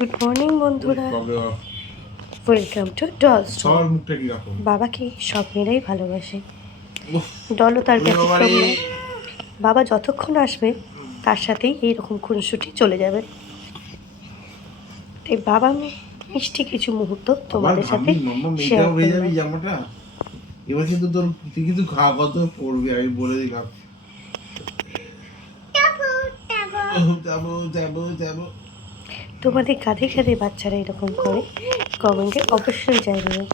Good morning বন্ধুরা, welcome to doll store. বাবাকে সব মেয়েরাই ভালোবাসে, ডলও তার ব্যতিক্রম নয়। বাবা যতক্ষণ আসবে তার সাথেই এইরকম খুনসুটি চলে যাবে। তাই বাবা মিষ্টি কিছু মুহূর্ত তোমাদের সাথে শেয়ার করলাম। এবার কিন্তু তোর তুই কিন্তু খাওয়া কত পড়বি আমি বলে দিলাম। তোমাদের কাঁধে কাঁধে বাচ্চারা এরকম করে কমেন্টে অবশ্যই জানিও।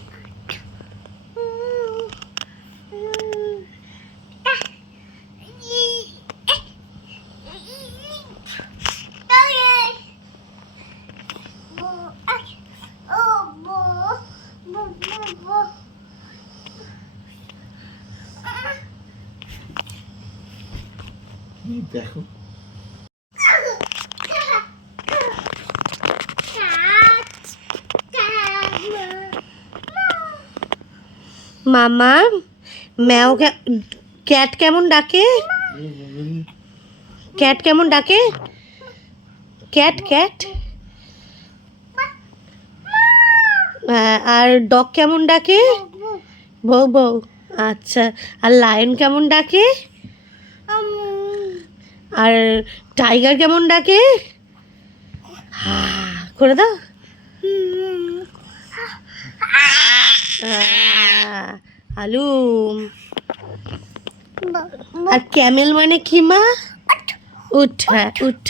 দেখো মামা ম্যাও ক্যাট কেমন ডাকে? ক্যাট কেমন ডাকে? Cat cat. আর ডগ কেমন ডাকে? বউ বউ। আচ্ছা, আর লায়ন কেমন ডাকে? আর টাইগার কেমন ডাকে? হা করে দাও। হালুম। আর ক্যামেল মানে কি মা? উঠ, হ্যাঁ উঠ।